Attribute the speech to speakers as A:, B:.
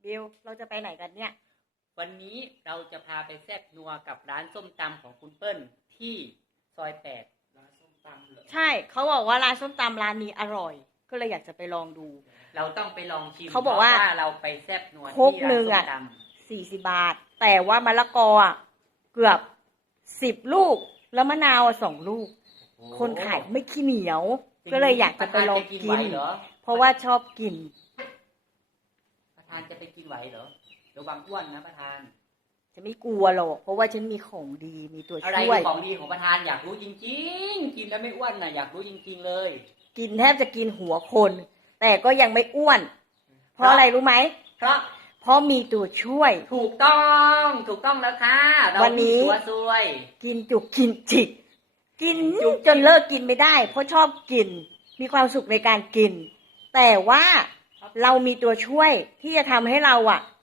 A: บิวเราจะไปไหนกันเนี่ย
B: วันนี้เราจะพาไปแซ่บนัวกับร้านส้มตำของคุณเปิ้ลที่ซอย8ร้านส้มตำเหรอ
A: ใช่เขาบอกว่าร้านส้มตำร้านนี้อร่อยก็เลยอยากจะไปลองดู
B: เราต้องไปลองชิม
A: เขาบอกว่า
B: เราไปแซ่บนัว
A: ครก
B: ที่
A: หนึ่ง
B: ร้านส้มต
A: 40 บาทแต่ว่ามะละกอเกือบ10 ลูกแล้วมะนาว2 ลูกคนขายไม่ขี้เหนียวก็เลยอยากจะไปลองกินเพราะว่าชอบกิน
B: ประธานจะไปกินไหวเหรอระวังอ้วนนะประธาน
A: จะไม่กลัวหรอกเพราะว่าฉันมีของดีมีตัวช่วย
B: อะไรของดีของประธานอยากรู้จริงๆกินแล้วไม่อ้วนนะอยากรู้จริงๆเลย
A: กินแทบจะกินหัวคนแต่ก็ยังไม่อ้วนเพราะอะไรรู้ไหมเพราะมีตัวช่วย
B: ถูกต้องแล้วค่ะ
A: วันนี้
B: ตัวช่วย
A: กินจุกกินจิกกินจนเลิกกินไม่ได้เพราะชอบกินมีความสุขในการกินแต่ว่าเรามีตัวช่วยที่จะทำให้เรา